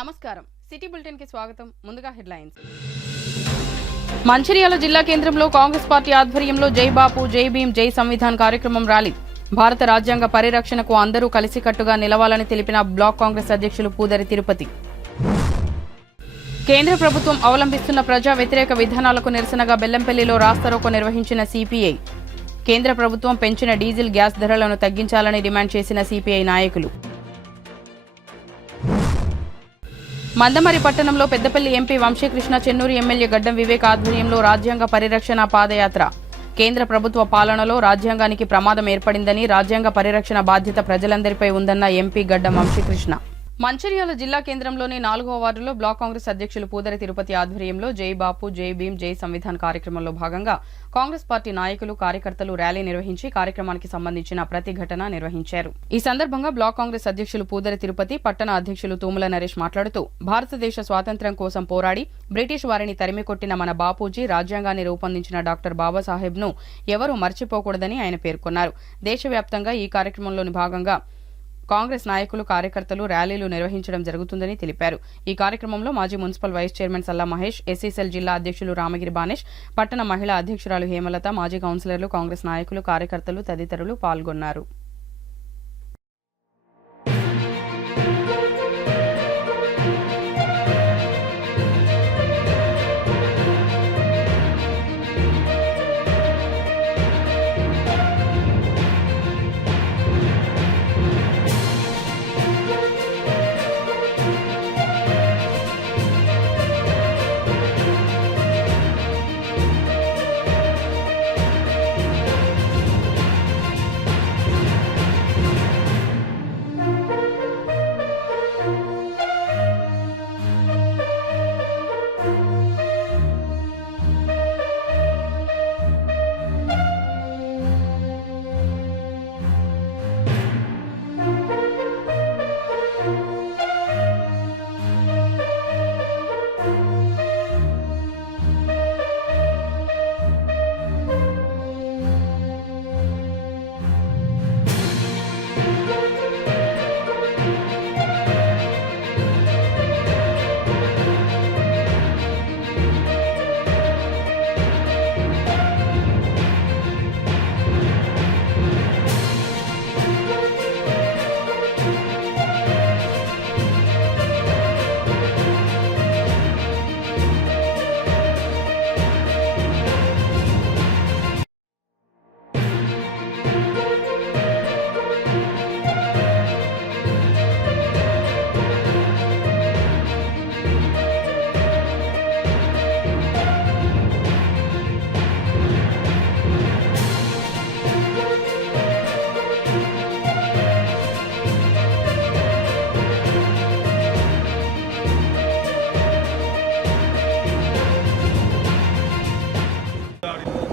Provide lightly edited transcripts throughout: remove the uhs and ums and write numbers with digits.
నమస్కారం city bulletin కి స్వాగతం ముందుగా హెడ్లైన్స్ మంచిర్యాల జిల్లా కేంద్రంలో కాంగ్రెస్ పార్టీ ఆధ్వర్యంలో జై బాపు జై భీమ్ జై సంవిధాన్ కార్యక్రమం ర్యాలీ భారత రాజ్యాంగ పరిరక్షణకు అందరూ కలిసికట్టుగా నిలవాలని తెలిపిన బ్లాక్ కాంగ్రెస్ అధ్యక్షులు పూదరి తిరుపతి కేంద్ర ప్రభుత్వం అవలంబిస్తున్న ప్రజా వ్యతిరేక విధానాలకు నిరసనగా బెల్లంపల్లిలో రాస్తారోకో నిర్వహించిన సిపిఐ కేంద్ర ప్రభుత్వం పెంచిన డీజిల్ గ్యాస్ ధరలను తగ్గించాలని డిమాండ్ చేసిన సిపిఐ నాయకులు మందమరి పట్టణంలో పెద్దపల్లి ఎంపీ వంశీకృష్ణ చెన్నూరు ఎమ్మెల్యే గడ్డం వివేక్ ఆధ్వర్యంలో రాజ్యాంగ పరిరక్షణ పాదయాత్ర కేంద్ర ప్రభుత్వ పాలనలో రాజ్యాంగానికి ప్రమాదం ఏర్పడిందని రాజ్యాంగ పరిరక్షణ బాధ్యత ప్రజలందరిపై ఉందన్న ఎంపీ గడ్డం వంశీకృష్ణ మంచిర్యాల జిల్లా కేంద్రంలోని 4వ వార్డులో బ్లాక్ కాంగ్రెస్ అధ్యక్షులు పూదరి తిరుపతి ఆధ్వర్యంలో జై బాపు జై భీమ్ జై సంవిధాన్ కార్యక్రమంలో భాగంగా కాంగ్రెస్ పార్టీ నాయకులు కార్యకర్తలు ర్యాలీ నిర్వహించి కార్యక్రమానికి సంబంధించిన ప్రతిఘటన నిర్వహించారు. ఈ సందర్భంగా బ్లాక్ కాంగ్రెస్ అధ్యక్షులు పూదరి తిరుపతి పట్టణ అధ్యక్షులు తూముల నరేష్ మాట్లాడుతూ భారతదేశ స్వాతంత్ర్యం కోసం పోరాడి బ్రిటిష్ వారిని తరిమికొట్టిన మన బాపూజీ రాజ్యాంగాన్ని రూపొందించిన డాక్టర్ బాబాసాహెబ్ను ఎవరూ మర్చిపోకూడదని ఆయన పేర్కొన్నారు. దేశవ్యాప్తంగా ఈ కార్యక్రమంలోని భాగంగా కాంగ్రెస్ నాయకులు కార్యకర్తలు ర్యాలీలు నిర్వహించడం జరుగుతుందని తెలిపారు. ఈ కార్యక్రమంలో మాజీ municipal vice chairman Salla Mahesh, SC cell జిల్లా అధ్యక్షులు రామగిరి బానేష్, పట్టణ మహిళా అధ్యక్షురాలు హేమలత, మాజీ కౌన్సిలర్లు, కాంగ్రెస్ నాయకులు, కార్యకర్తలు తదితరులు పాల్గొన్నారు.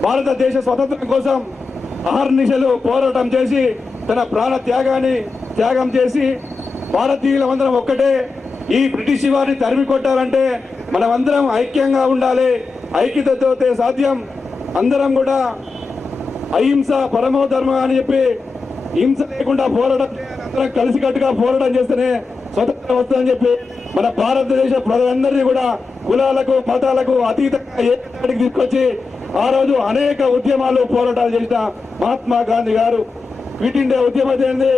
భారతదేశ స్వతంత్రం కోసం అహర్నిశలు పోరాటం చేసి తన ప్రాణ త్యాగం చేసి భారతీయులందరం ఒక్కటే ఈ బ్రిటిష్ వారిని తరిమి కొట్టాలంటే మనమందరం ఐక్యంగా ఉండాలి. ఐక్యతతో సాధ్యం. అందరం కూడా అహింస పరమో ధర్మం అని చెప్పి హింస లేకుండా పోరాటం చేయాలి. అందరం కలిసికట్టుగా పోరాటం చేస్తేనే స్వతంత్రం వస్తుందని చెప్పి మన భారతదేశ ప్రజలందరినీ కూడా కులాలకు మతాలకు అతీతంగా ఏకతాటికి తీసుకొచ్చి ఆ రోజు అనేక ఉద్యమాలు పోరాటాలు చేసిన మహాత్మా గాంధీ గారు క్విట్ ఇండియా ఉద్యమం అయితేనేమి,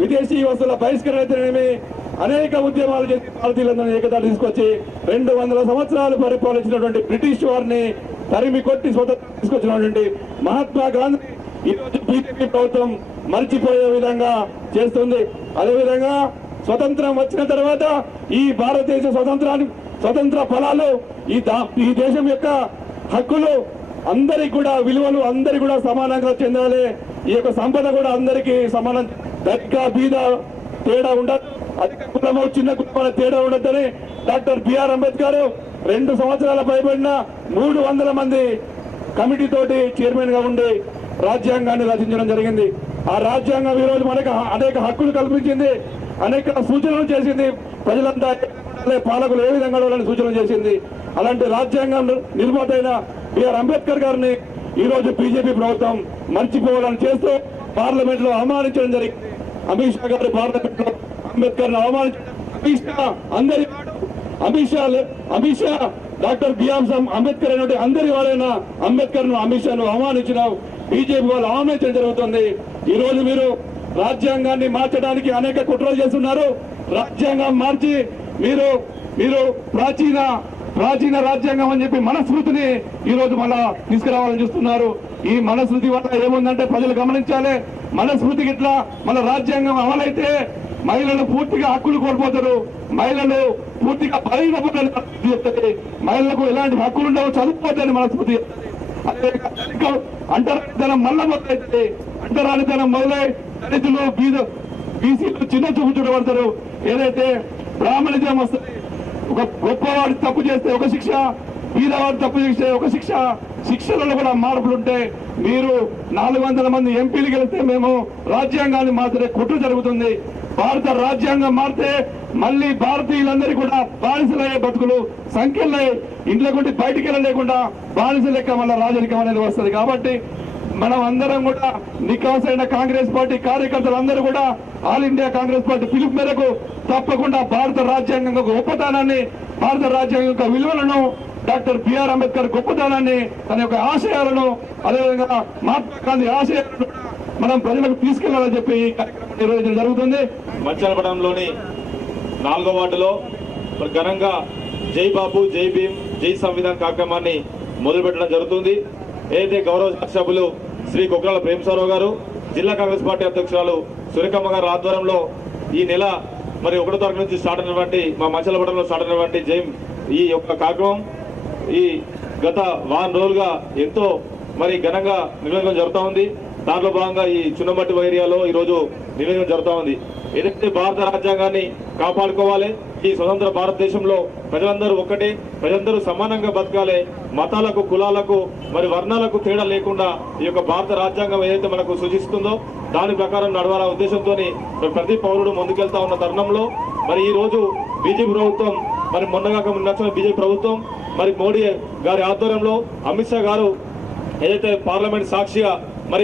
విదేశీ వస్తువుల బహిష్కరణ అయితేనేమి, అనేక ఉద్యమాలు చేసి భారతీయులందరినీ ఏకతాటి తీసుకొచ్చి 200 సంవత్సరాలు పరిపాలించినటువంటి బ్రిటిష్ వారిని తరిమి కొట్టి స్వతంత్రం తీసుకొచ్చినటువంటి మహాత్మా గాంధీ ఈరోజు బీజేపీ ప్రభుత్వం మర్చిపోయే విధంగా చేస్తుంది. అదేవిధంగా స్వతంత్రం వచ్చిన తర్వాత ఈ భారతదేశ స్వతంత్ర ఫలాలు ఈ దేశం యొక్క హక్కులు అందరికి కూడా విలువలు అందరికి కూడా సమానంగా చెందాలి. ఈ యొక్క సంపద కూడా అందరికీ సమానం. దక్క బీద తేడా ఉండదు, అధిక కులము చిన్న కులమైన తేడా ఉండద్దని డాక్టర్ బిఆర్ అంబేద్కర్ 2 సంవత్సరాల పైబడిన 300 మంది కమిటీ తోటి చైర్మన్ గా ఉండి రాజ్యాంగాన్ని రచించడం జరిగింది. ఆ రాజ్యాంగం ఈ రోజు మనకు అనేక హక్కులు కల్పించింది, అనేక సూచనలు చేసింది. ప్రజలంతా పాలకులు ఏ విధంగా ఉండాలని సూచనలు చేసింది. అలాంటి రాజ్యాంగం నిర్మాత అయిన బిఆర్ అంబేద్కర్ గారిని ఈ రోజు బీజేపీ ప్రభుత్వం మర్చిపోవాలని చేస్తూ పార్లమెంట్ లో అవమానించడం జరిగింది. అమిత్ షా గారు పార్లమెంట్ లో అంబేద్కర్ ను అవమానించడం, అమిత్ షా అందరి అమిత్ షా డాక్టర్ బిఆర్ అంబేద్కర్ అయినటువంటి అందరి వాళ్ళైన అంబేద్కర్ ను అమిత్ షాను అవమానించినావు. బీజేపీ వాళ్ళు అవమానించడం జరుగుతుంది. ఈ రోజు మీరు రాజ్యాంగాన్ని మార్చడానికి అనేక కుట్రలు చేస్తున్నారు. రాజ్యాంగం మార్చి మీరు ప్రాచీన రాజ్యాంగం అని చెప్పి మనస్మృతిని ఈ రోజు మళ్ళా తీసుకురావాలని చూస్తున్నారు. ఈ మనస్మృతి వల్ల ఏముందంటే ప్రజలు గమనించాలి. మనస్మృతికి ఇట్లా మన రాజ్యాంగం అమలైతే మహిళలు పూర్తిగా హక్కులు కోల్పోతారు. మహిళలు పూర్తిగా చెప్తుంది. మహిళలకు ఎలాంటి హక్కులు ఉండవు, చదువుకోవద్దని మనస్మృతి. అంటరానితనం మళ్ళా మొదలవుతుంది. అంటరానితనం మొదలై దళితులు బీసీలు చిన్న చూపు చూడబడతారు. ఏదైతే బ్రాహ్మణిజం వస్తుంది, ఒక గొప్పవాడు తప్పు చేస్తే ఒక శిక్ష, బీదవాడు తప్పు చేస్తే ఒక శిక్ష, శిక్షలలో కూడా మార్పులు ఉంటే మీరు 400 మంది ఎంపీలు గెలిస్తే మేము రాజ్యాంగాన్ని మార్చే కుట్ర జరుగుతుంది. భారత రాజ్యాంగం మారితే మళ్ళీ భారతీయులందరికీ కూడా బానిసలయ్యే బతుకులు సంఖ్యలే ఇంట్లో కొట్టి బయటికి వెళ్ళలేకుండా బానిస లెక్క మళ్ళీ రాజరికం అనేది వస్తుంది. కాబట్టి మనం అందరం కూడా నికాసైన కాంగ్రెస్ పార్టీ కార్యకర్తలందరూ కూడా ఆల్ ఇండియా కాంగ్రెస్ పార్టీ పిలుపు మేరకు తప్పకుండా భారత రాజ్యాంగం గొప్పతనాన్ని, భారత రాజ్యాంగం యొక్క విలువలను, డాక్టర్ బిఆర్ అంబేద్కర్ గొప్పతనాన్ని, తన యొక్క ఆశయాలను, అదేవిధంగా మహాత్మా గాంధీ ఆశయాలను మనం ప్రజలకు తీసుకెళ్లాలని చెప్పి ఈ కార్యక్రమం నిర్వహించడం జరుగుతుంది. మచిలీపట్నంలోని 4వ వార్డులో ఘనంగా జై బాపు, జై భీమ్, జై సంవిధాన్ కార్యక్రమాన్ని మొదలుపెట్టడం జరుగుతుంది. ఏదైతే గౌరవ సభ్యులు శ్రీ కొక్రాల ప్రేమసారావు గారు, జిల్లా కాంగ్రెస్ పార్టీ అధ్యక్షురాలు సురేఖమ్మ గారి ఆధ్వర్యంలో ఈ నెల 1వ తారీఖు నుంచి స్టార్ట్ అయినటువంటి మా మచిలీపట్నంలో స్టార్ట్ అయినటువంటి జై ఈ యొక్క కార్యక్రమం ఈ గత వారం రోజులుగా ఎంతో ఘనంగా నిర్వహించడం జరుగుతూ ఉంది. దాంట్లో భాగంగా ఈ చున్నమట్టి ఏరియాలో ఈరోజు నిర్వహించడం జరుగుతూ ఉంది. ఏదైతే భారత రాజ్యాంగాన్ని కాపాడుకోవాలి, ఈ స్వతంత్ర భారతదేశంలో ప్రజలందరూ ఒక్కటే, ప్రజలందరూ సమానంగా బతకాలి, మతాలకు, కులాలకు, వర్ణాలకు తేడా లేకుండా ఈ యొక్క భారత రాజ్యాంగం ఏదైతే మనకు సూచిస్తుందో దాని ప్రకారం నడవాల ఉద్దేశంతో ప్రతి పౌరుడు ముందుకెళ్తా ఉన్న తరుణంలో ఈ రోజు బీజేపీ ప్రభుత్వం మొన్నగాక నచ్చిన బీజేపీ ప్రభుత్వం మోడీ గారి ఆధ్వర్యంలో అమిత్ షా గారు ఏదైతే పార్లమెంట్ సాక్షిగా మన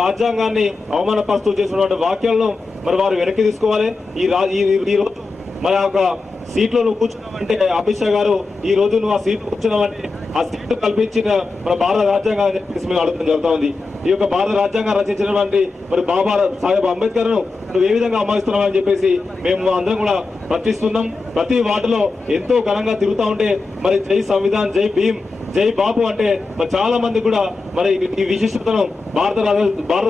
రాజ్యాంగాన్ని అవమానపరుస్తూ చేసినటువంటి వాక్యాలను వారు వెనక్కి తీసుకోవాలి. ఈ రోజు ఒక సీట్లో నువ్వు కూర్చున్నావంటే అమిత్ షా గారు ఈ రోజు నువ్వు ఆ సీట్ కూర్చున్నావంటే ఆ సీటు కల్పించిన మన భారత రాజ్యాంగం అని చెప్పేసి మేము అడగడం జరుగుతూ ఉంది. ఈ యొక్క భారత రాజ్యాంగం రచించినటువంటి బాబా సాహెబ్ అంబేద్కర్ ను నువ్వు ఏ విధంగా అమలుస్తున్నావు అని చెప్పేసి మేము అందరం కూడా ప్రశ్నిస్తున్నాం. ప్రతి వార్డులో ఎంతో ఘనంగా తిరుగుతూ ఉంటే జై సంవిధాన్, జై భీమ్, జై బాపు అంటే చాలా మంది కూడా ఈ విశిష్టతను భారత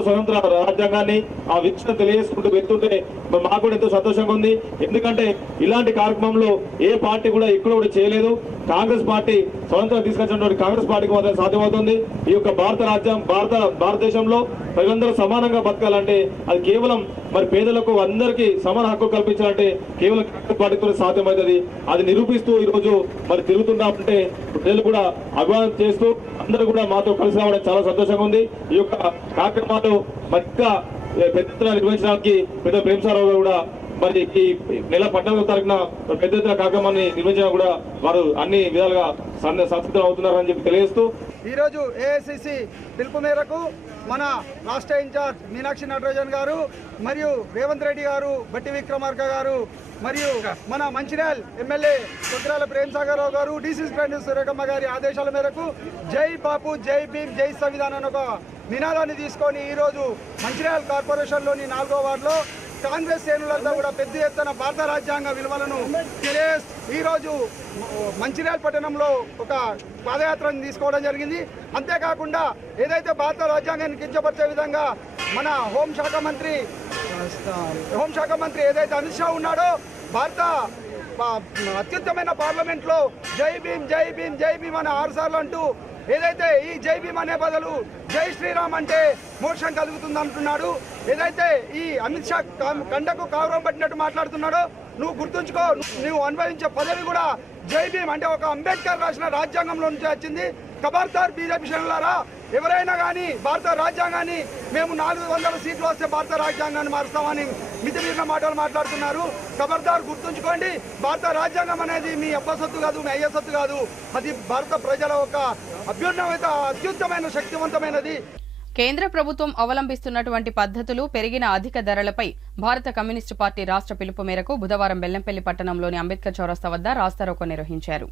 స్వతంత్ర రాజ్యాంగాన్ని ఆ విశిష్టత తెలియజేసుకుంటూ వెళ్తుంటే మాకు కూడా ఎంతో సంతోషంగా ఉంది. ఎందుకంటే ఇలాంటి కార్యక్రమంలో ఏ పార్టీ కూడా ఎక్కడ కూడా చేయలేదు. కాంగ్రెస్ పార్టీ స్వతంత్రం తీసుకొచ్చినటువంటి కాంగ్రెస్ పార్టీకి మాత్రం సాధ్యమవుతుంది. ఈ యొక్క భారతదేశంలో ప్రజలందరూ సమానంగా బతకాలంటే అది కేవలం పేదలకు అందరికీ సమాన హక్కు కల్పించాలంటే కేవలం కాంగ్రెస్ పార్టీతో సాధ్యమవుతుంది. అది నిరూపిస్తూ ఈ రోజు తిరుగుతున్నామంటే ప్రజలు కూడా అభివాదం చేస్తూ అందరూ కూడా మాతో కలిసి రావడం చాలా సంతోషంగా ఉంది. ఈ యొక్క కార్యక్రమాలు ఇంకా పెద్ద ఎత్తున నిర్వహించడానికి పెద్ద ప్రేమసారావు గారు కూడా ఈ నెల 14వ తారీఖున పెద్ద ఎత్తున కార్యక్రమాన్ని నిర్వహించడం కూడా వారు అన్ని విధాలుగా సంసిద్ధం అవుతున్నారని చెప్పి తెలియజేస్తూ ఈ రోజు ఏఐసిసి పిలుపు మేరకు మన రాష్ట్ర ఇన్ఛార్జ్ మీనాక్షి నటరాజన్ గారు మరియు రేవంత్ రెడ్డి గారు, బట్టి విక్రమార్క గారు మరియు మన మంచిర్యాల ఎమ్మెల్యే కొక్రాల ప్రేమసాగరరావు గారు, డీసీసీ ప్రెసిడెంట్ సురేఖమ్మ గారి ఆదేశాల మేరకు జై బాపు, జై భీమ్, జై సంవిధాన్ అనే ఒక నినాదాన్ని తీసుకొని ఈరోజు మంచిర్యాల కార్పొరేషన్లోని 4వ వార్డులో కాంగ్రెస్ శ్రేణులంతా కూడా పెద్ద ఎత్తున భారత రాజ్యాంగ విలువలను ఈరోజు మంచిర్యాల పట్టణంలో ఒక పాదయాత్రను తీసుకోవడం జరిగింది. అంతేకాకుండా ఏదైతే భారత రాజ్యాంగాన్ని కించపరిచే విధంగా మన హోంశాఖ మంత్రి ఏదైతే అమిత్ షా ఉన్నాడో భారత అత్యుత్తమైన పార్లమెంట్లో జై భీమ్, జై భీమ్, జై భీమ్ అని 6 సార్లు అంటూ ఏదైతే ఈ జై భీమ్ అనే బదులు జై శ్రీరామ్ అంటే మోక్షం కలుగుతుంది అంటున్నాడు. ఏదైతే ఈ అమిత్ షా కండకు కావరం పట్టినట్టు మాట్లాడుతున్నాడో నువ్వు గుర్తుంచుకో, నువ్వు అనుభవించే పదవి కూడా జై భీమ్ అంటే ఒక అంబేద్కర్ రాసిన రాజ్యాంగంలో నుంచి వచ్చింది. ఖబర్దార్ బీజేపీ శ్రేణులారా, ఎవరైనా కానీ భారత రాజ్యాంగాన్ని మేము 400 సీట్లు వస్తే భారత రాజ్యాంగాన్ని మారుస్తామని మితిమీరిన మాటలు మాట్లాడుతున్నారు. ఖబర్దార్ గుర్తుంచుకోండి, భారత రాజ్యాంగం అనేది మీ అబ్బ సొత్తు కాదు, మీ అయ్య సొత్తు కాదు. అది భారత ప్రజల ఒక అత్యుత్తమైన శక్తివంతమైనది. కేంద్ర ప్రభుత్వం అవలంబిస్తున్నటువంటి పద్ధతులు, పెరిగిన అధిక ధరలపై భారత కమ్యూనిస్టు పార్టీ రాష్ట్ర పిలుపు మేరకు బుధవారం బెల్లంపల్లి పట్టణంలోని అంబేద్కర్ చౌరస్తా వద్ద రాస్తారోకో నిర్వహించారు.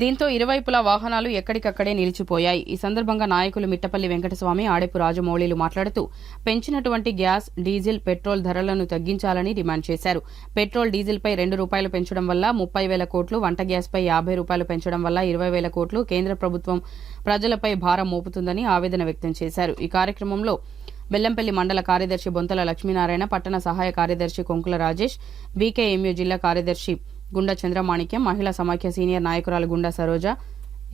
దీంతో ఇరువైపులా వాహనాలు ఎక్కడికక్కడే నిలిచిపోయాయి. ఈ సందర్భంగా నాయకులు మిట్టపల్లి వెంకటస్వామి, ఆడెపు రాజమౌళిలు మాట్లాడుతూ పెంచినటువంటి గ్యాస్, డీజిల్, పెట్రోల్ ధరలను తగ్గించాలని డిమాండ్ చేశారు. పెట్రోల్, డీజిల్పై ₹2 పెంచడం వల్ల 30,000 కోట్లు, వంట గ్యాస్పై ₹50 పెంచడం వల్ల 20,000 కోట్లు కేంద్ర ప్రభుత్వం ప్రజలపై భారం మోపుతుందని ఆవేదన వ్యక్తం చేశారు. ఈ కార్యక్రమంలో బెల్లంపల్లి మండల కార్యదర్శి బొంతల లక్ష్మీనారాయణ, పట్టణ సహాయ కార్యదర్శి కొంకుల రాజేష్, బీకేఎంయూ జిల్లా కార్యదర్శి గుండా చంద్రమాణిక్యం, మహిళా సమాఖ్య సీనియర్ నాయకురాలు గుండా సరోజ,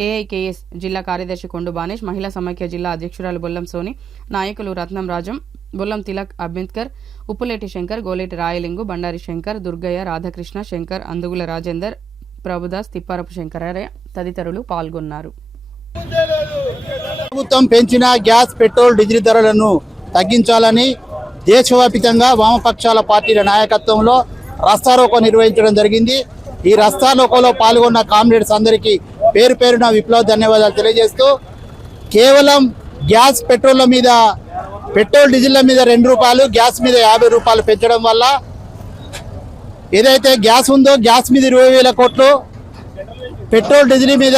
ఏఐకేఎస్ జిల్లా కార్యదర్శి కొండు బానేష్, మహిళా సమాఖ్య జిల్లా అధ్యక్షురాలు బొల్లం సోని, నాయకులు రత్నం రాజం, బొల్లం తిలక్, అంబేద్కర్, ఉప్పులేటి శంకర్, గోలేటి రాయలింగు, బండారి శంకర్, దుర్గయ్య, రాధాకృష్ణ, శంకర్, అందుగుల రాజేందర్, ప్రభుదాస్, తిప్పారపు శంకరయ్య తదితరులు పాల్గొన్నారు. ప్రభుత్వం పెంచిన గ్యాస్, పెట్రోల్, డీజిల్ ధరలను తగ్గించాలని దేశవ్యాప్తంగా వామపక్షాల పార్టీల నాయకత్వంలో రాస్తారోకో నిర్వహించడం జరిగింది. ఈ రాస్తారోకోలో పాల్గొన్న కామ్రేడ్స్ అందరికీ పేరు పేరున విప్లవ ధన్యవాదాలు తెలియజేస్తూ, కేవలం గ్యాస్, పెట్రోల్ మీద, పెట్రోల్ డీజిల్ మీద ₹2, గ్యాస్ మీద ₹50 పెంచడం వల్ల ఏదైతే గ్యాస్ ఉందో గ్యాస్ మీద 20,000 కోట్లు, పెట్రోల్ డీజిల్ మీద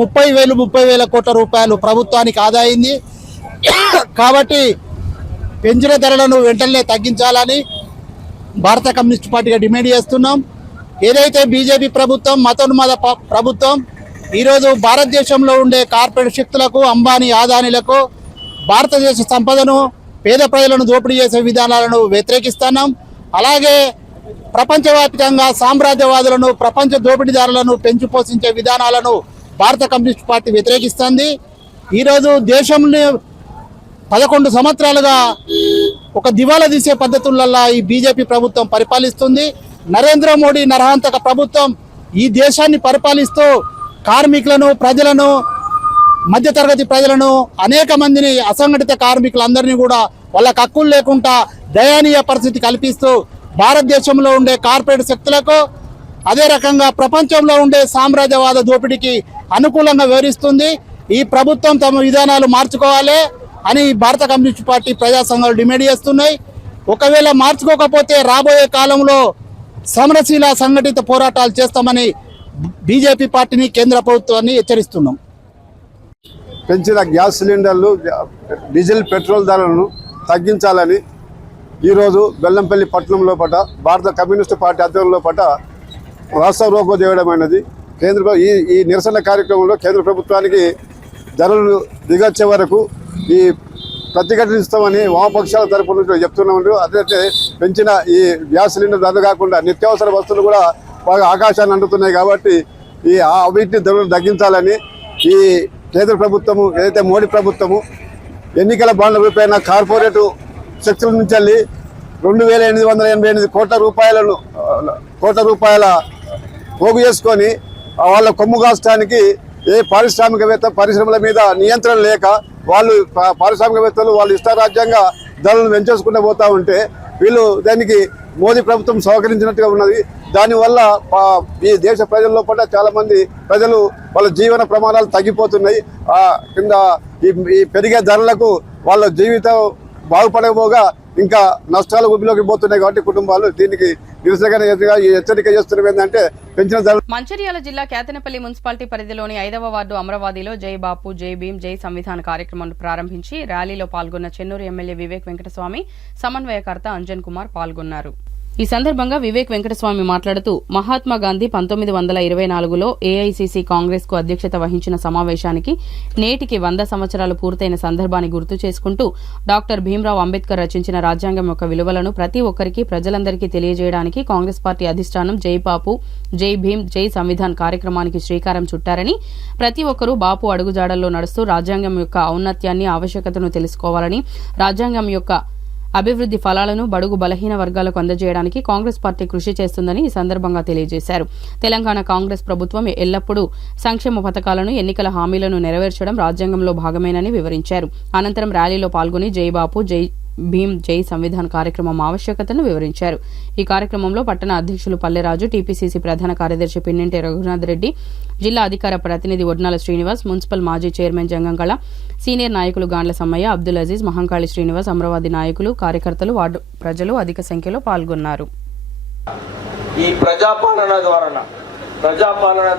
30,000 కోట్ల రూపాయలు ప్రభుత్వానికి ఆదా అయింది. కాబట్టి పెంచిన ధరలను వెంటనే తగ్గించాలని భారత కమ్యూనిస్ట్ పార్టీగా డిమాండ్ చేస్తున్నాం. ఏదైతే బీజేపీ ప్రభుత్వం, మతోన్మాద ప్రభుత్వం ఈరోజు భారతదేశంలో ఉండే కార్పొరేట్ శక్తులకు, అంబానీ, ఆదానీలకు భారతదేశ సంపదను, పేద ప్రజలను దోపిడీ చేసే విధానాలను వ్యతిరేకిస్తున్నాం. అలాగే ప్రపంచవ్యాప్తంగా సామ్రాజ్యవాదులను, ప్రపంచ దోపిడీదారులను పెంచి పోషించే విధానాలను భారత కమ్యూనిస్ట్ పార్టీ వ్యతిరేకిస్తుంది. ఈరోజు దేశంలో 11 సంవత్సరాలుగా ఒక దివాలా తీసే పద్ధతులలో ఈ బీజేపీ ప్రభుత్వం పరిపాలిస్తుంది. నరేంద్ర మోడీ నరహంతక ప్రభుత్వం ఈ దేశాన్ని పరిపాలిస్తూ కార్మికులను, ప్రజలను, మధ్యతరగతి ప్రజలను, అనేక మందిని, అసంఘటిత కార్మికులందరినీ కూడా వాళ్ళకి హక్కులు లేకుండా దయనీయ పరిస్థితి కల్పిస్తూ భారతదేశంలో ఉండే కార్పొరేట్ శక్తులకు, అదే రకంగా ప్రపంచంలో ఉండే సామ్రాజ్యవాద దోపిడీకి అనుకూలంగా వివరిస్తుంది. ఈ ప్రభుత్వం తమ విధానాలు మార్చుకోవాలి అని భారత కమ్యూనిస్ట్ పార్టీ, ప్రజా సంఘాలు డిమాండ్ చేస్తున్నాయి. ఒకవేళ మార్చుకోకపోతే రాబోయే కాలంలో సమరశీల సంఘటిత పోరాటాలు చేస్తామని బీజేపీ పార్టీని, కేంద్ర ప్రభుత్వాన్ని హెచ్చరిస్తున్నాం. పెంచిన గ్యాస్ సిలిండర్లు, డీజిల్, పెట్రోల్ ధరలను తగ్గించాలని ఈరోజు బెల్లంపల్లి పట్టణంలో భారత కమ్యూనిస్టు పార్టీ ఆధ్వర్యంలో రాస్తారోకో చేయడమైనది. ఈ నిరసన కార్యక్రమంలో కేంద్ర ప్రభుత్వానికి ధరలు దిగొచ్చే వరకు ఈ ప్రతిఘటిస్తామని వామపక్షాల తరపు నుంచి చెప్తున్నాము. అదైతే పెంచిన ఈ గ్యాస్ సిలిండర్ ధరలు కాకుండా నిత్యావసర వస్తువులు కూడా బాగా ఆకాశాన్ని అందుతున్నాయి. కాబట్టి వీటిని ధరలు తగ్గించాలని ఈ కేంద్ర ప్రభుత్వము, ఏదైతే మోడీ ప్రభుత్వము ఎన్నికల బాండ్ల రూపాయన కార్పొరేట్ శక్తుల నుంచి వెళ్ళి 2,888 కోట్ల రూపాయల పోగు చేసుకొని వాళ్ళ కొమ్ము కాస్తానికి ఏ పారిశ్రామికవేత్త పరిశ్రమల మీద నియంత్రణ లేక వాళ్ళు పారిశ్రామికవేత్తలు వాళ్ళు ఇష్టారాజ్యంగా ధరలను పెంచేసుకుంటూ పోతూ ఉంటే వీళ్ళు దానికి మోదీ ప్రభుత్వం సహకరించినట్టుగా ఉన్నది. దానివల్ల ఈ దేశ ప్రజల్లో చాలా మంది ప్రజలు వాళ్ళ జీవన ప్రమాణాలు తగ్గిపోతున్నాయి. కింద ఈ పెరిగే ధరలకు వాళ్ళ జీవితం బాగుపడకపోగా ఇంకా నష్టాల ఊబిలోకి పోతున్నాయి. కాబట్టి కుటుంబాలు దీనికి నిరసనగా హెచ్చరిక చేస్తున్నవి ఏంటంటే పెంచిన ధరలు. మంచిర్యాల జిల్లా కేతనపల్లి మున్సిపాలిటీ పరిధిలోని 5వ వార్డు అమరావతిలో జై బాపు, జై భీం, జై సంవిధాన్ కార్యక్రమం ప్రారంభించి ర్యాలీలో పాల్గొన్న చెన్నూరు ఎమ్మెల్యే వివేక్ వెంకటస్వామి, సమన్వయకర్త అంజన్ కుమార్ పాల్గొన్నారు. ఈ సందర్భంగా వివేక్ వెంకటస్వామి మాట్లాడుతూ మహాత్మా గాంధీ 1924లో ఏఐసీసీ కాంగ్రెస్ కు అధ్యక్షత వహించిన సమావేశానికి నేటికి 100 సంవత్సరాలు పూర్తయిన సందర్భాన్ని గుర్తు చేసుకుంటూ డాక్టర్ భీమ్రావ్ అంబేద్కర్ రచించిన రాజ్యాంగం యొక్క విలువలను ప్రతి ఒక్కరికి, ప్రజలందరికీ తెలియజేయడానికి కాంగ్రెస్ పార్టీ అధిష్టానం జై బాపు, జై భీం, జై సంవిధాన్ కార్యక్రమానికి శ్రీకారం చుట్టారని, ప్రతి ఒక్కరూ బాపు అడుగుజాడల్లో నడుస్తూ రాజ్యాంగం యొక్క ఔన్నత్యాన్ని, ఆవశ్యకతను తెలుసుకోవాలని, రాజ్యాంగం యొక్క అభివృద్ధి ఫలాలను బడుగు బలహీన వర్గాలకు అందజేయడానికి కాంగ్రెస్ పార్టీ కృషి చేస్తుందని ఈ సందర్భంగా తెలియజేశారు. తెలంగాణ కాంగ్రెస్ ప్రభుత్వం ఎల్లప్పుడూ సంక్షేమ పథకాలను, ఎన్నికల హామీలను నెరవేర్చడం రాజ్యాంగంలో భాగమేనని వివరించారు. అనంతరం ర్యాలీలో పాల్గొని జై బాపు, జై భీమ్ జై సంవిధాన్ కార్యక్రమం ఆవశ్యకతను వివరించారు. ఈ కార్యక్రమంలో పట్టణ అధ్యక్షులు పల్లెరాజు, టీపీసీసీ ప్రధాన కార్యదర్శి పిన్నింటి రఘునాథ్ రెడ్డి, జిల్లా అధికార ప్రతినిధి ఒడ్నాల శ్రీనివాస్, మున్సిపల్ మాజీ చైర్మన్ జంగంగళ, సీనియర్ నాయకులు గాండ్ల సమ్మయ్య, అబ్దుల్ అజీజ్, మహంకాళి శ్రీనివాస్, అమరావతి నాయకులు, కార్యకర్తలు, వార్డు ప్రజలు అధిక సంఖ్యలో పాల్గొన్నారు. ఈ ప్రజాపాలన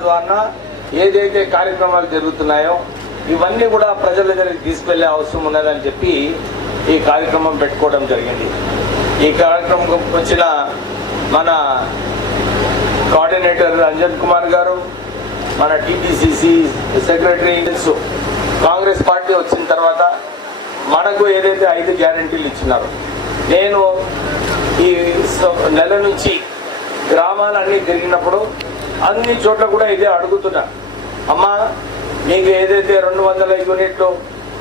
ద్వారా ఏదైతే కార్యక్రమాలు జరుగుతున్నాయో ఇవన్నీ కూడా ప్రజల దగ్గరికి తీసుకెళ్లే అవసరం ఉన్నదని చెప్పి ఈ కార్యక్రమం పెట్టుకోవడం జరిగింది. ఈ కార్యక్రమం వచ్చిన మన కోఆర్డినేటర్ అంజన్ కుమార్ గారు, మన టీపీసీసీ సెక్రటరీ, కాంగ్రెస్ పార్టీ వచ్చిన తర్వాత మనకు ఏదైతే 5 గ్యారెంటీలు ఇచ్చినారో, నేను ఈ నెల నుంచి గ్రామాలన్నీ తిరిగినప్పుడు అన్ని చోట్ల కూడా ఇదే అడుగుతున్నా. అమ్మా, మీకు ఏదైతే 200 యూనిట్లు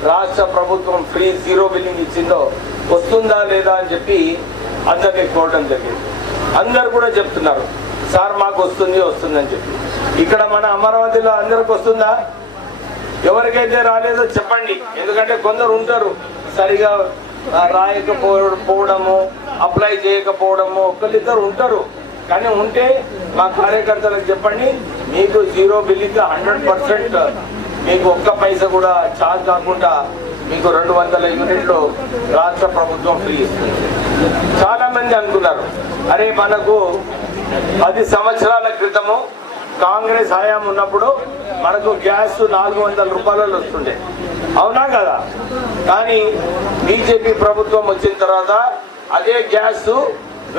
రాష్ట్ర ప్రభుత్వం ఫ్రీ జీరో బిల్లింగ్ ఇచ్చిందో వస్తుందా లేదా అని చెప్పి అందరినీ కోరడం జరిగింది. అందరు కూడా చెప్తున్నారు, సార్ మాకు వస్తుందని చెప్పి. ఇక్కడ మన అమరావతిలో అందరికి వస్తుందా? ఎవరికైతే రాలేదో చెప్పండి. ఎందుకంటే కొందరు ఉంటారు సరిగా రాయకపోవడము, అప్లై చేయకపోవడము, ఒకరిద్దరు ఉంటారు. కానీ ఉంటే మా కార్యకర్తలకు చెప్పండి, మీకు జీరో బిల్లింగ్ 100% మీకు ఒక్క పైసా కూడా ఛార్జ్ కాకుండా మీకు 200 యూనిట్లు రాష్ట్ర ప్రభుత్వం ఫ్రీ ఇస్తుంది. చాలా మంది అనుకున్నారు, అరే మనకు 10 సంవత్సరాల క్రితము కాంగ్రెస్ హయాం ఉన్నప్పుడు మనకు గ్యాస్ 400 రూపాయలు వస్తుండే, అవునా కదా? కానీ బీజేపీ ప్రభుత్వం వచ్చిన తర్వాత అదే గ్యాస్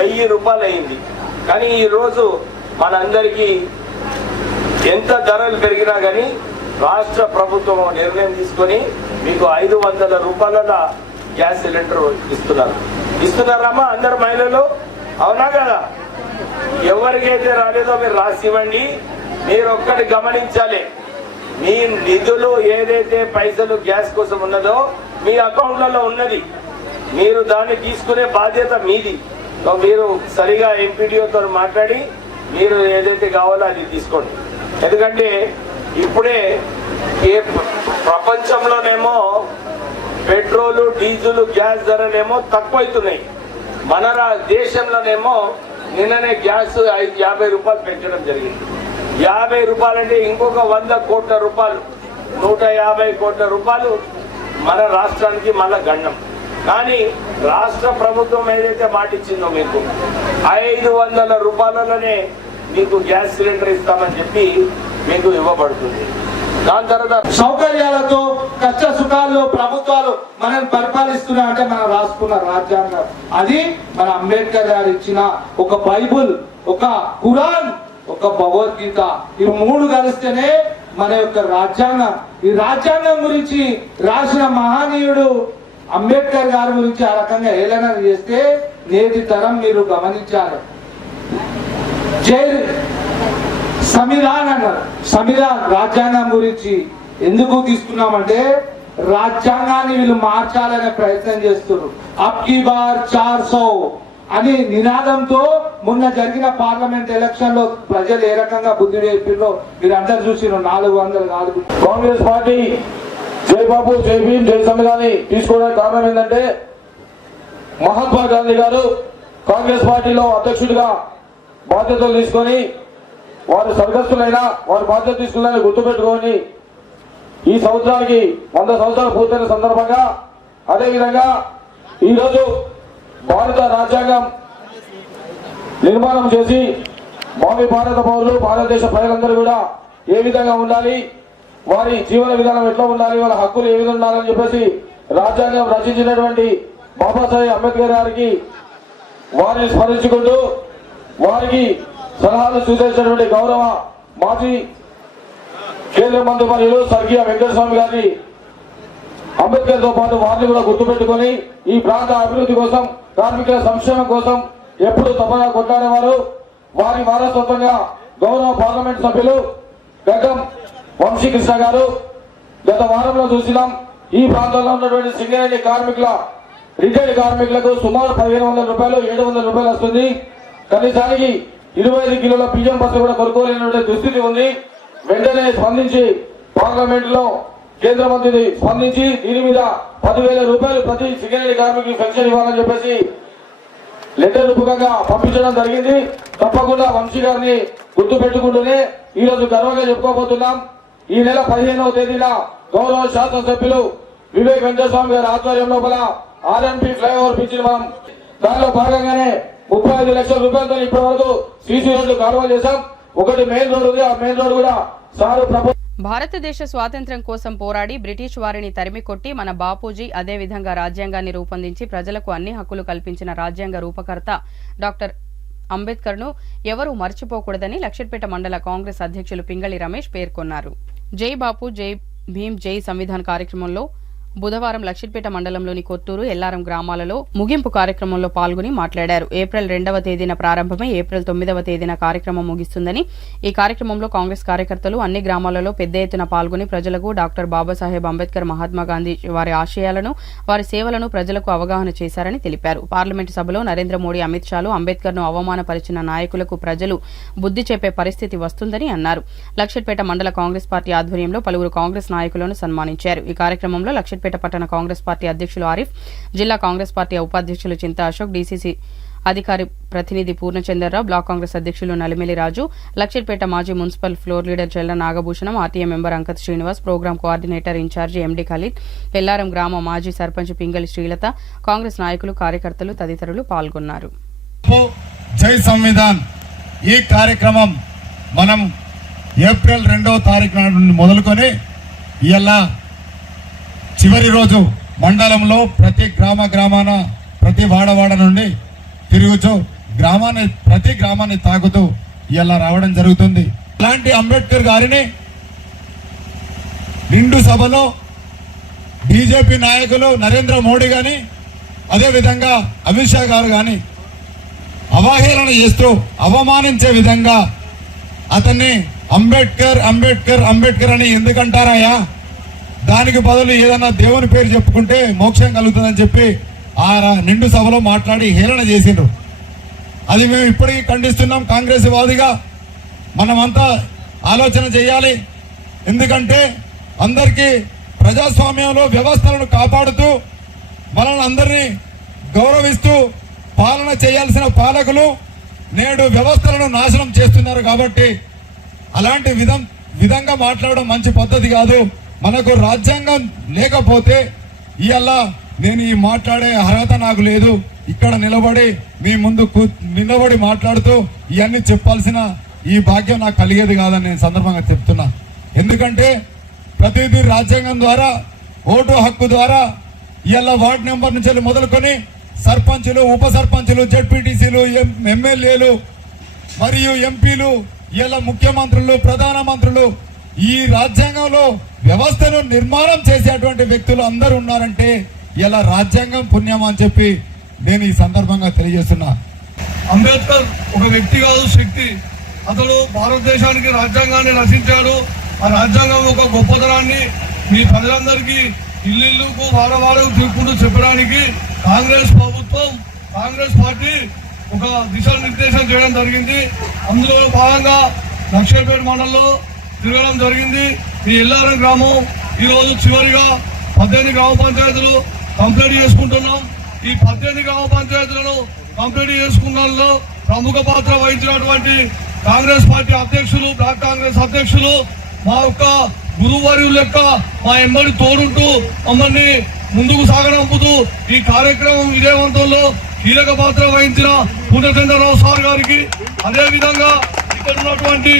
1000 రూపాయలు అయింది. కానీ ఈరోజు మనందరికీ ఎంత ధరలు పెరిగినా కానీ రాష్ట్ర ప్రభుత్వం నిర్ణయం తీసుకొని మీకు 500 రూపాయల గ్యాస్ సిలిండర్ ఇస్తున్నారమ్మా అందరు మహిళలు, అవునా కదా? ఎవరికైతే రాలేదో మీరు రాసి ఇవ్వండి. మీరు ఒక్కటి గమనించాలి, మీ నిధులు ఏదైతే పైసలు గ్యాస్ కోసం ఉన్నదో మీ అకౌంట్లలో ఉన్నది, మీరు దాన్ని తీసుకునే బాధ్యత మీది. మీరు సరిగా ఎంపీడీఓతో మాట్లాడి మీరు ఏదైతే కావాలో అది తీసుకోండి. ఎందుకంటే ఇప్పుడే ప్రపంచంలోనేమో పెట్రోలు, డీజిల్, గ్యాస్ ధరలేమో తక్కువైతున్నాయి. మన దేశంలోనేమో నిన్ననే గ్యాస్ 50 రూపాయలు పెంచడం జరిగింది. 50 రూపాయలు అంటే ఇంకొక 100 కోట్ల రూపాయలు, 150 కోట్ల రూపాయలు మన రాష్ట్రానికి మళ్ళా గండం. కానీ రాష్ట్ర ప్రభుత్వం ఏదైతే మాట ఇచ్చిందో మీకు 500 రూపాయలలోనే మీకు గ్యాస్ సిలిండర్ ఇస్తామని చెప్పి మీకు ఇవ్వబడుతుంది. దాని తర్వాత సౌకర్యాలతో కష్ట సుఖాల్లో ప్రభుత్వాలు మనల్ని పరిపాలిస్తున్నా అంటే మనం రాసుకున్న రాజ్యాంగం, అది మన అంబేద్కర్ గారు ఇచ్చిన ఒక బైబుల్, ఒక ఖురాన్, ఒక భగవద్గీత, ఇవి 3 కలిస్తేనే మన యొక్క రాజ్యాంగం. ఈ రాజ్యాంగం గురించి రాసిన మహనీయుడు అంబేద్కర్ గారి గురించి ఆ రకంగా ఏలన చేస్తే నేటి తరం మీరు గమనించాలి. సంవిధాన్ అన్నారు. సంవిధాన్ రాజ్యాంగం గురించి ఎందుకు తీసుకున్నామంటే రాజ్యాంగాన్ని వీళ్ళు మార్చాలనే ప్రయత్నం చేస్తున్నారు. అబ్ కీ బార్ 400 అని నినాదంతో మొన్న జరిగిన పార్లమెంట్ ఎలక్షన్ లో ప్రజలు ఏ రకంగా బుద్ధి వేపిల్లో మీరు అందరు చూసిన 400 కాదు. కాంగ్రెస్ పార్టీ జై బాబు, జై భీమ్, జై సంవిధాన్ని తీసుకోవడానికి కారణం ఏంటంటే మహాత్మా గాంధీ గారు కాంగ్రెస్ పార్టీలో అధ్యక్షుడిగా బాధ్యతలు తీసుకొని వారు స్వర్గస్థులైనా వారి బాధ్యత తీసుకున్నారని గుర్తుపెట్టుకొని ఈ సంవత్సరానికి 100 సంవత్సరాలు పూర్తయిన సందర్భంగా, అదేవిధంగా ఈరోజు భారత రాజ్యాంగం నిర్మాణం చేసి భావి భారత పౌరులు, భారతదేశ ప్రజలందరూ కూడా ఏ విధంగా ఉండాలి, వారి జీవన విధానం ఎట్లా ఉండాలి, వాళ్ళ హక్కులు ఏ విధంగా ఉండాలని చెప్పేసి రాజ్యాంగం రచించినటువంటి బాబాసాహెబ్ అంబేద్కర్ గారికి వారిని స్మరించుకుంటూ వారికి సలహాలు సూచించినటువంటి గౌరవ మాజీ కేంద్ర మంత్రివర్యులు స్వర్గీయ వెంకటస్వామి గారిని, అంబేద్కర్ తో పాటు వారిని కూడా గుర్తుపెట్టుకొని ఈ ప్రాంత అభివృద్ధి కోసం, కార్మికుల సంక్షేమం కోసం ఎప్పుడు తప్పగా కొట్లాడేవారు. వారి వారసత్వంగా గౌరవ పార్లమెంట్ సభ్యులు గడ్డం వంశీకృష్ణ గారు గత వారంలో చూసినాం. ఈ ప్రాంతంలో ఉన్నటువంటి సింగరేణి కార్మికుల, రిటైర్డ్ కార్మికులకు సుమారు 1500 రూపాయలు, 700 రూపాయలు వస్తుంది. కనీసానికి 25 కిలోల బియ్యం బస్సు కూడా కొనుక్కోలేనటువంటి దుస్థితి ఉంది. వెంటనే స్పందించి పార్లమెంట్ లో కేంద్ర మంత్రి స్పందించి దీని మీద 10,000 రూపాయలు ప్రతి సింగరేణి కార్మికులకు పెన్షన్ ఇవ్వాలని చెప్పేసి లెటర్ రూపకంగా పంపించడం జరిగింది. తప్పకుండా వంశీ గారిని గుర్తు పెట్టుకుంటూనే ఈ రోజు గర్వంగా చెప్పుకోబోతున్నాం. ఈ నెల 15వ తేదీన గౌరవ శాసనసభ్యులు వివేక్ వెంకటస్వామి గారి ఆధ్వర్యం లోపల ఆర్ఎన్బి ఫ్లైఓవర్ పిచ్చి మనం దానిలో భాగంగానే 35 లక్షల రూపాయలతో ఇప్పటి వరకు సీసీ రోడ్లు కాలువలు చేశాం. ఒకటి మెయిన్ రోడ్ ఉంది, ఆ మెయిన్ రోడ్ కూడా సారు భారతదేశ స్వాతంత్ర్యం కోసం పోరాడి బ్రిటిష్ వారిని తరిమి కొట్టి మన బాపూజీ అదేవిధంగా రాజ్యాంగాన్ని రూపొందించి ప్రజలకు అన్ని హక్కులు కల్పించిన రాజ్యాంగ రూపకర్త డాక్టర్ అంబేద్కర్ను ఎవరూ మర్చిపోకూడదని లక్షట్పేట మండల కాంగ్రెస్ అధ్యక్షులు పింగళి రమేష్ పేర్కొన్నారు. జై బాపు జై భీమ్ జై సంవిధాన్ కార్యక్రమంలో బుధవారం లక్షట్పేట మండలంలోని కొత్తూరు, ఎల్లారం గ్రామాలలో ముగింపు కార్యక్రమంలో పాల్గొని మాట్లాడారు. ఏప్రిల్ 2వ తేదీన ప్రారంభమై ఏప్రిల్ 9వ తేదీన కార్యక్రమం ముగిస్తుందని, ఈ కార్యక్రమంలో కాంగ్రెస్ కార్యకర్తలు అన్ని గ్రామాలలో పెద్ద ఎత్తున పాల్గొని ప్రజలకు డాక్టర్ బాబాసాహెబ్ అంబేద్కర్, మహాత్మా గాంధీ వారి ఆశయాలను, వారి సేవలను ప్రజలకు అవగాహన చేశారని తెలిపారు. పార్లమెంటు సభలో నరేంద్ర మోడీ, అమిత్ షాలు అంబేద్కర్ను అవమానపరిచిన నాయకులకు ప్రజలు బుద్ధి చెప్పే పరిస్థితి వస్తుందని అన్నారు. లక్షట్పేట మండల కాంగ్రెస్ పార్టీ ఆధ్వర్యంలో పలువురు కాంగ్రెస్ నాయకులను సన్మానించారు. ఈ కార్యక్రమంలో లక్షట్పేట పట్టణ కాంగ్రెస్ పార్టీ అధ్యక్షులు ఆరిఫ్, జిల్లా కాంగ్రెస్ పార్టీ ఉపాధ్యక్షులు చింతా అశోక్, డీసీసీ అధికారి ప్రతినిధి పూర్ణచంద్రరావు, బ్లాక్ కాంగ్రెస్ అధ్యక్షులు నలిమెలి రాజు, లక్షట్పేట మాజీ municipal floor leader Chella Nagabhushanam, RTA member Ankath Srinivas, programme coordinator in-charge MD Khalid, Ellaram గ్రామ మాజీ సర్పంచ్ పింగళి శ్రీలత, కాంగ్రెస్ నాయకులు, కార్యకర్తలు తదితరులు పాల్గొన్నారు. జై సంవిధాన్ ఈ కార్యక్రమం మనం ఏప్రిల్ 2వ తారీఖు నుండి మొదలుకొని ఇలా చివరి రోజు మండలంలో ప్రతి గ్రామాన ప్రతి వాడవాడ నుండి తిరుగుతూ ప్రతి గ్రామాన్ని తాకుతూ ఇలా రావడం జరుగుతుంది. అలాంటి అంబేద్కర్ గారిని నిండు సభలో బీజేపీ నాయకులు నరేంద్ర మోడీ గాని అదేవిధంగా అమిత్ షా గారు గాని అవహేళన చేస్తూ అవమానించే విధంగా అతన్ని అంబేద్కర్ అంబేద్కర్ అంబేద్కర్ అని ఎందుకంటారాయా, దానికి బదులు ఏదన్నా దేవుని పేరు చెప్పుకుంటే మోక్షం కలుగుతుందని చెప్పి ఆ నిండు సభలో మాట్లాడి హేళన చేసిండ్రు. అది మేము ఇప్పటికీ ఖండిస్తున్నాం. కాంగ్రెస్ వాదిగా మనమంతా ఆలోచన చేయాలి. ఎందుకంటే అందరికీ ప్రజాస్వామ్యంలో వ్యవస్థలను కాపాడుతూ మనల్ని అందరినీ గౌరవిస్తూ పాలన చేయాల్సిన పాలకులు నేడు వ్యవస్థలను నాశనం చేస్తున్నారు. కాబట్టి అలాంటి విధంగా మాట్లాడడం మంచి పద్ధతి కాదు. మనకు రాజ్యాంగం లేకపోతే ఇవాళ నేను ఈ మాట్లాడే అర్హత నాకు లేదు. ఇక్కడ నిలబడి మీ ముందు నిలబడి మాట్లాడుతూ ఇవన్నీ చెప్పాల్సిన ఈ భాగ్యం నాకు కలిగేది కాదని నేను సందర్భంగా చెప్తున్నా. ఎందుకంటే ప్రతిదీ రాజ్యాంగం ద్వారా, ఓటు హక్కు ద్వారా ఇవాళ వార్డు నెంబర్ నుంచి మొదలుకొని సర్పంచులు, ఉప సర్పంచులు, జెడ్పీటీసీలు, ఎమ్మెల్యేలు మరియు ఎంపీలు, ఇవాళ ముఖ్యమంత్రులు, ప్రధానమంత్రులు, ఈ రాజ్యాంగంలో వ్యవస్థను నిర్మాణం చేసేటువంటి వ్యక్తులు అందరూ ఉన్నారంటే ఇలా రాజ్యాంగం పుణ్యం అని చెప్పి నేను ఈ సందర్భంగా తెలియజేస్తున్నా. అంబేద్కర్ ఒక వ్యక్తి కాదు, శక్తి. అతడు భారతదేశానికి రాజ్యాంగాన్ని రచించాడు. ఆ రాజ్యాంగం ఒక గొప్పతనాన్ని మీ ప్రజలందరికీ ఇల్లుకు వాడవాడకు తిరుగుకుంటూ చెప్పడానికి కాంగ్రెస్ ప్రభుత్వం, కాంగ్రెస్ పార్టీ ఒక దిశానిర్దేశం చేయడం జరిగింది. అందులో భాగంగా లక్షట్పేట మండలంలో తిరగడం జరిగింది. ఈ ఎల్లారం గ్రామం ఈరోజు చివరిగా 18 గ్రామ పంచాయతీలు కంప్లీట్ చేసుకుంటున్నాం. ఈ 18 గ్రామ పంచాయతీలను కంప్లీట్ చేసుకున్నలో ప్రముఖ పాత్ర వహించినటువంటి కాంగ్రెస్ పార్టీ అధ్యక్షులు, బ్లాక్ కాంగ్రెస్ అధ్యక్షులు, మా యొక్క గురువర్యుల లెక్క మా ఎంబడి తోడుంటూ మమ్మల్ని ముందుకు సాగనంపుతూ ఈ కార్యక్రమం విజయవంతంలో కీలక పాత్ర వహించిన పూర్ణచంద్రరావు సార్ గారికి, అదేవిధంగా ఇక్కడ ఉన్నటువంటి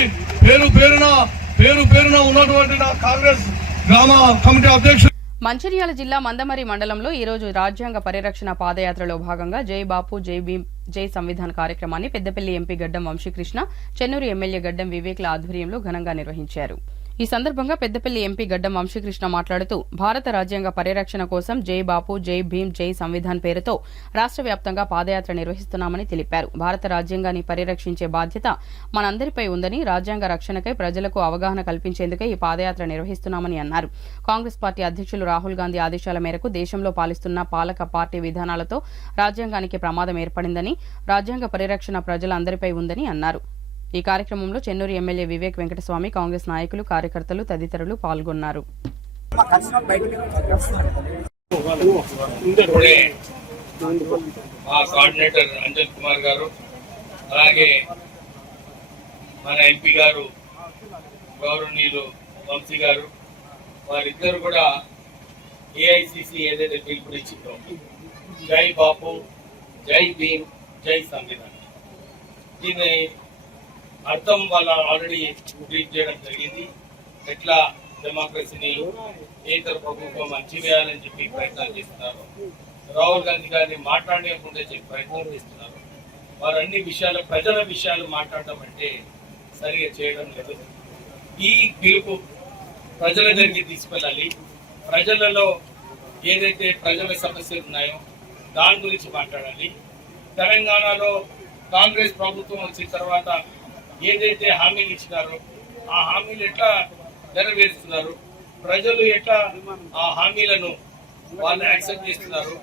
పేరు పేరున ఉన్నటువంటి కాంగ్రెస్ గ్రామ కమిటీ అధ్యక్షులు. మంచిర్యాల జిల్లా మందమరి మండలంలో ఈ రోజు రాజ్యాంగ పరిరక్షణ పాదయాత్రలో భాగంగా జై బాపు జై భీమ్ జై సంవిధాన్ కార్యక్రమాన్ని పెద్దపల్లి ఎంపీ గడ్డం వంశీకృష్ణ, చెన్నూరు ఎమ్మెల్యే గడ్డం వివేక్ల ఆధ్వర్యంలో ఘనంగా నిర్వహించారు. ఈ సందర్భంగా పెద్దపల్లి ఎంపీ గడ్డం వంశీకృష్ణ మాట్లాడుతూ భారత రాజ్యాంగ పరిరక్షణ కోసం జై బాపు జై భీమ్ జై సంవిధాన్ పేరుతో రాష్ట్ర వ్యాప్తంగా పాదయాత్ర నిర్వహిస్తున్నామని తెలిపారు. భారత రాజ్యాంగాన్ని పరిరక్షించే బాధ్యత మనందరిపై ఉందని, రాజ్యాంగ రక్షణకై ప్రజలకు అవగాహన కల్పించేందుకే ఈ పాదయాత్ర నిర్వహిస్తున్నామని అన్నారు. కాంగ్రెస్ పార్టీ అధ్యక్షులు రాహుల్ గాంధీ ఆదేశాల మేరకు దేశంలో పాలిస్తున్న పాలక పార్టీ విధానాలతో రాజ్యాంగానికి ప్రమాదం ఏర్పడిందని, రాజ్యాంగ పరిరక్షణ ప్రజలందరిపై ఉందని అన్నారు. ఈ కార్యక్రమంలో చెన్నూరు ఎమ్మెల్యే వివేక్ వెంకటస్వామి, కాంగ్రెస్ నాయకులు, కార్యకర్తలు తదితరులు పాల్గొన్నారు. ఇప్పుడే మా కోఆర్డినేటర్ అంజన్ కుమార్ గారు, అలాగే మన ఎంపీ గారు గౌరవనీయులు వంశీ గారు, వారిద్దరు కూడా ఏఐసిసి ఏదైతే పిలుపునిచ్చిందో జై బాపు, జై భీమ్, జై సంవిధాన్, దీని అర్థం వాళ్ళు ఆల్రెడీ ట్వీట్ చేయడం జరిగింది. ఎట్లా డెమోక్రసీని ఏతర ప్రభుత్వం అణచివేయాలని చెప్పి ప్రయత్నాలు చేస్తున్నారు, రాహుల్ గాంధీ గారిని మాట్లాడలేకుండా చెప్పి ప్రయత్నం చేస్తున్నారు. వారు అన్ని విషయాలు, ప్రజల విషయాలు మాట్లాడడం అంటే సరిగా చేయడం లేదు. ఈ పిలుపు ప్రజల దగ్గరికి తీసుకెళ్ళాలి. ప్రజలలో ఏదైతే ప్రజల సమస్యలు ఉన్నాయో దాని గురించి మాట్లాడాలి. తెలంగాణలో కాంగ్రెస్ ప్రభుత్వం వచ్చిన తర్వాత ఏదైతే హామీలు ఇచ్చినారో ఆ హామీలు ఎట్లా నెరవేరుస్తున్నారు, ప్రజలు ఎట్లా ఆ హామీలను వాళ్ళు యాక్సెప్ట్ చేస్తున్నారు,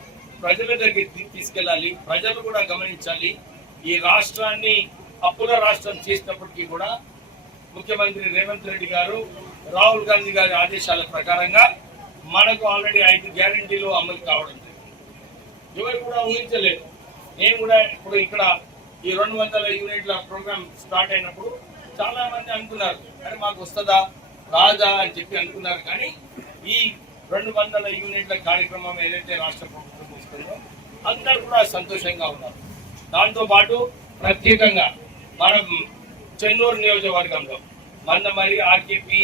ప్రజల దగ్గరికి తీసుకెళ్ళాలి. ప్రజలు కూడా గమనించాలి. ఈ రాష్ట్రాన్ని అప్పుల రాష్ట్రం చేసినప్పటికీ కూడా ముఖ్యమంత్రి రేవంత్ రెడ్డి గారు, రాహుల్ గాంధీ గారి ఆదేశాల ప్రకారంగా మనకు ఆల్రెడీ 5 గ్యారంటీలు అమలు కావడం ఎవరు కూడా ఊహించలేదు. నేను కూడా ఇప్పుడు ఇక్కడ ఈ 200 యూనిట్ల ప్రోగ్రామ్ స్టార్ట్ అయినప్పుడు చాలా మంది అనుకున్నారు, కానీ మాకు వస్తుందా రాదా అని చెప్పి అనుకున్నారు. కానీ ఈ 200 యూనిట్ల కార్యక్రమం ఏదైతే రాష్ట్ర ప్రభుత్వం తీసుకుందో అందరూ కూడా సంతోషంగా ఉన్నారు. దాంతో పాటు ప్రత్యేకంగా మనం చెన్నూరు నియోజకవర్గంలో మందమరి, ఆర్కేపీ,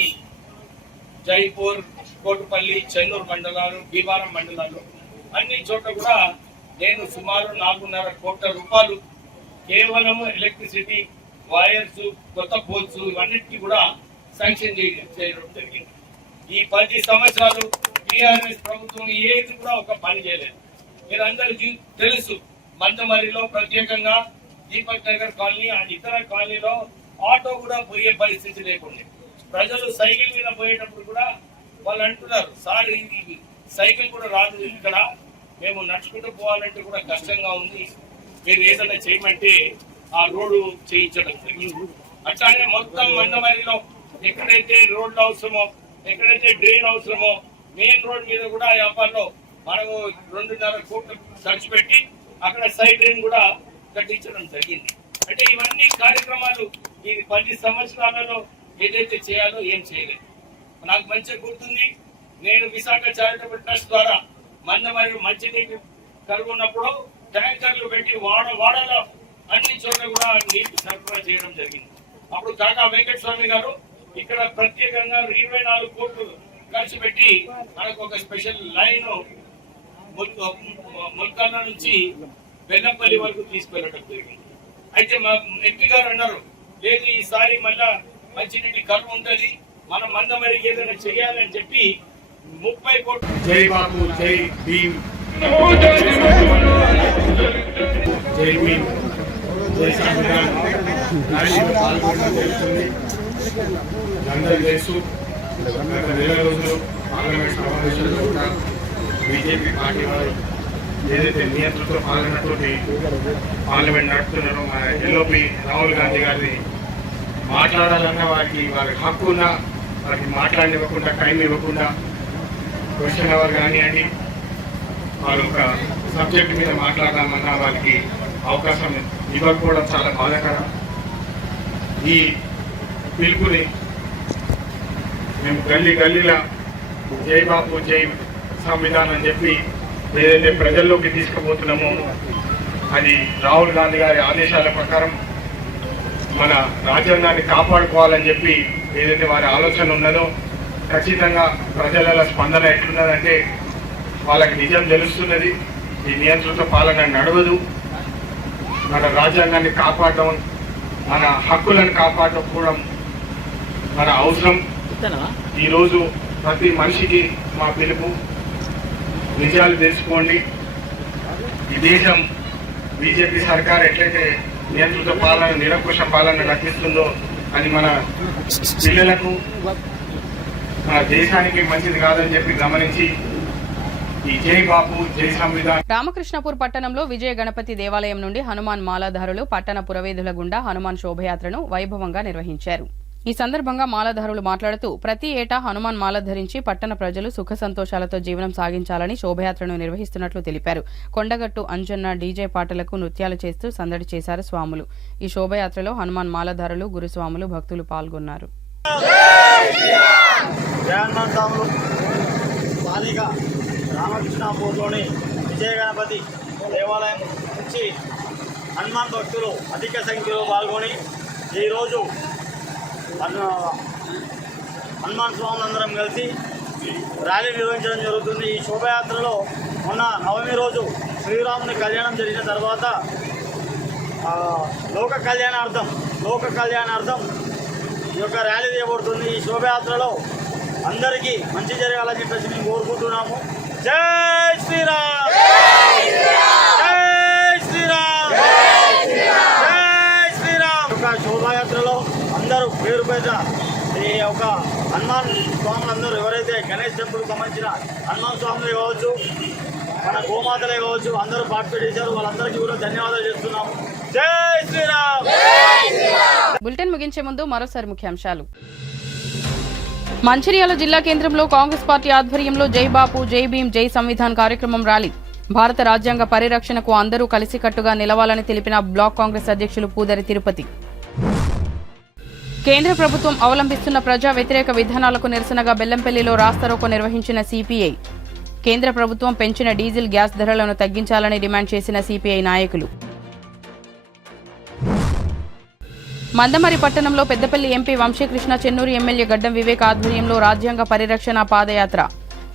జైపూర్, కోటపల్లి, చెన్నూరు మండలాలు, భీమారం మండలాలు అన్ని చోట్ల కూడా నేను సుమారు 4.5 కోట్ల రూపాయలు కేవలం ఎలక్ట్రిసిటీ వైర్స్, కొత్త పోల్స్ ఇవన్నిటికీ కూడా శాంక్షన్ చేయడం జరిగింది. ఈ 10 సంవత్సరాలు టీఆర్ఎస్ ప్రభుత్వం ఏది కూడా ఒక పని చేయలేదు. మీరు అందరికీ తెలుసు, మందమరిలో ప్రత్యేకంగా దీపక్ నగర్ కాలనీ అండ్ ఇతర కాలనీలో ఆటో కూడా పోయే పరిస్థితి లేకుండా ప్రజలు సైకిల్ మీద పోయేటప్పుడు కూడా వాళ్ళు అంటున్నారు, సార్ ఇది సైకిల్ కూడా రాదు, ఇక్కడ మేము నడుచుకుంటూ పోవాలంటే కూడా కష్టంగా ఉంది, మీరు ఏదైనా చేయమంటే ఆ రోడ్డు చేయించడం జరిగింది. అట్లానే మొత్తం మందమరిలో ఎక్కడైతే రోడ్లు అవసరమో, ఎక్కడైతే డ్రైన్ అవసరమో మెయిన్ రోడ్ మీద కూడా వ్యాపారంలో మనము 2.5 కోట్లు ఖర్చు పెట్టి అక్కడ సైడ్ డ్రైన్ కూడా కట్టించడం జరిగింది. అంటే ఇవన్నీ కార్యక్రమాలు ఈ 10 సంవత్సరాలలో ఏదైతే చేయాలో ఏం చేయలేదు. నాకు మంచిగా గుర్తుంది, నేను విశాఖ చారిటబుల్ ట్రస్ట్ ద్వారా మందమరి మంచినీటి కరువు ఉన్నప్పుడు ట్యాంకర్లు పెట్టి వాడలో అన్ని చోట్ల కూడా నీటి సరఫరా చేయడం జరిగింది. అప్పుడు కాకా వెంకటస్వామి గారు ఇక్కడ ప్రత్యేకంగా 24 కోట్లు ఖర్చు పెట్టి మనకు ఒక స్పెషల్ లైన్ ముల్కన్న నుంచి బెల్లంపల్లి వరకు తీసుకెళ్ళడం జరిగింది. అయితే మా ఎంపీ గారు అన్నారు, లేదు ఈసారి మళ్ళా మంచినీటి కరువు ఉంటుంది, మనం మందమరికి ఏదైనా చేయాలని చెప్పి 30 కోట్లు. జై బాపు, జై భీమ్, జై భీమ్, జై సంవిధాన్ ర్యాలీలో పాల్గొనడం జరుగుతుంది. అందరికీ తెలుసు, గత నెల రోజులు పార్లమెంట్ సమావేశంలో కూడా బీజేపీ పార్టీ వారు ఏదైతే నియంత్రిత పాలనతో పార్లమెంట్ నడుపుతున్నారో మన ఎల్ఓపి రాహుల్ గాంధీ గారిని మాట్లాడాలన్నా వారికి హక్కు ఉన్నా వారికి మాట్లాడనివ్వకుండా, టైం ఇవ్వకుండా క్వశ్చన్ అవర్ కానివ్వండి, వాళ్ళు ఒక సబ్జెక్ట్ మీద మాట్లాడాలన్నా వారికి అవకాశం ఇవ్వకపోవడం చాలా బాధాకరం. ఈ పిలుపుని మేము గల్లీలా జై బాపు, జై సంవిధానం అని చెప్పి ఏదైతే ప్రజల్లోకి తీసుకుపోతున్నామో అది రాహుల్ గాంధీ గారి ఆదేశాల ప్రకారం మన రాజ్యాంగాన్ని కాపాడుకోవాలని చెప్పి ఏదైతే వారి ఆలోచన ఉన్నదో ఖచ్చితంగా ప్రజల స్పందన ఎట్లున్నదంటే వాళ్ళకి నిజం తెలుస్తున్నది, ఈ నియంత్రిత పాలన నడవదు. మన రాజ్యాంగాన్ని కాపాడడం, మన హక్కులను కాపాడుకోవడం మన అవసరం. ఈరోజు ప్రతి మనిషికి మా పిలుపు, నిజాలు తెలుసుకోండి. ఈ దేశం బీజేపీ సర్కార్ ఎట్లయితే నియంత్రిత పాలన, నిరంకుశ పాలన నటిస్తుందో అది మన పిల్లలకు, మన దేశానికి మంచిది కాదని చెప్పి గమనించి ఈ జై బాపు, జై సంవిధాన్. రామకృష్ణపూర్ పట్టణంలో విజయ గణపతి దేవాలయం నుండి హనుమాన్ మాలాధారులు పట్టణ పురవేధుల గుండా హనుమాన్ శోభయాత్రను వైభవంగా నిర్వహించారు. ఈ సందర్భంగా మాలధారులు మాట్లాడుతూ ప్రతి ఏటా హనుమాన్ మాల ధరించి పట్టణ ప్రజలు సుఖ సంతోషాలతో జీవనం సాగించాలని శోభయాత్రను నిర్వహిస్తున్నట్లు తెలిపారు. కొండగట్టు అంజన్న డీజే పాటలకు నృత్యాలు చేస్తూ సందడి చేశారు స్వాములు. ఈ శోభయాత్రలో హనుమాన్ మాలధారులు, గురుస్వాములు, భక్తులు పాల్గొన్నారు. రామకృష్ణాపూర్లోని విజయ గణపతి దేవాలయం నుంచి హనుమాన్ భక్తులు అధిక సంఖ్యలో పాల్గొని ఈరోజు హనుమాన్ స్వాములందరం కలిసి ర్యాలీ నిర్వహించడం జరుగుతుంది. ఈ శోభయాత్రలో మొన్న నవమి రోజు శ్రీరాముని కళ్యాణం జరిగిన తర్వాత లోక కళ్యాణార్థం ఈ యొక్క ర్యాలీ చేయబడుతుంది. ఈ శోభయాత్రలో అందరికీ మంచి జరగాలని చెప్పేసి మేము కోరుకుంటున్నాము. జై శ్రీరామ్, జై శ్రీరామ్, జై శ్రీరామ్. ఒక శోభాయాత్రలో అందరూ పేరు పేద ఈ యొక్క హనుమాన్ స్వాములందరూ ఎవరైతే గణేష్ టెంపుల్కి సంబంధించిన హనుమాన్ స్వాములే కావచ్చు, మన గోమాతలే కావచ్చు, అందరూ పార్టిసిపేట్ చేశారు. వాళ్ళందరికీ కూడా ధన్యవాదాలు చేస్తున్నాము. జై శ్రీరామ్. బులెటిన్ ముగించే ముందు మరోసారి ముఖ్యాంశాలు. మంచిర్యాల జిల్లా కేంద్రంలో కాంగ్రెస్ పార్టీ ఆధ్వర్యంలో జై బాపు, జై భీమ్, జై సంవిధాన్ కార్యక్రమం ర్యాలీ. భారత రాజ్యాంగ పరిరక్షణకు అందరూ కలిసికట్టుగా నిలవాలని తెలిపిన బ్లాక్ కాంగ్రెస్ అధ్యక్షులు పూదరి తిరుపతి. కేంద్ర ప్రభుత్వం అవలంబిస్తున్న ప్రజా వ్యతిరేక విధానాలకు నిరసనగా బెల్లంపల్లిలో రాస్తారోకో నిర్వహించిన సిపిఐ. కేంద్ర ప్రభుత్వం పెంచిన డీజిల్, గ్యాస్ ధరలను తగ్గించాలని డిమాండ్ చేసిన సిపిఐ నాయకులు. మందమరి పట్టణంలో పెద్దపల్లి ఎంపీ వంశీకృష్ణ, చెన్నూరు ఎమ్మెల్యే గడ్డం వివేక్ ఆధ్వర్యంలో రాజ్యాంగ పరిరక్షణ పాదయాత్ర.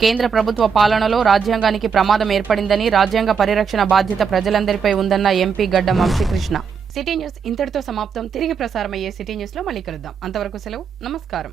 కేంద్ర ప్రభుత్వ పాలనలో రాజ్యాంగానికి ప్రమాదం ఏర్పడిందని, రాజ్యాంగ పరిరక్షణ బాధ్యత ప్రజలందరిపై ఉందన్న ఎంపీ గడ్డం వంశీకృష్ణ. సిటీ న్యూస్ ఇంతటితో సమాప్తం. తిరిగి ప్రసారమయ్యే సిటీ న్యూస్ లో మళ్ళీ కలుద్దాం. అంతవరకు సెలవు. నమస్కారం.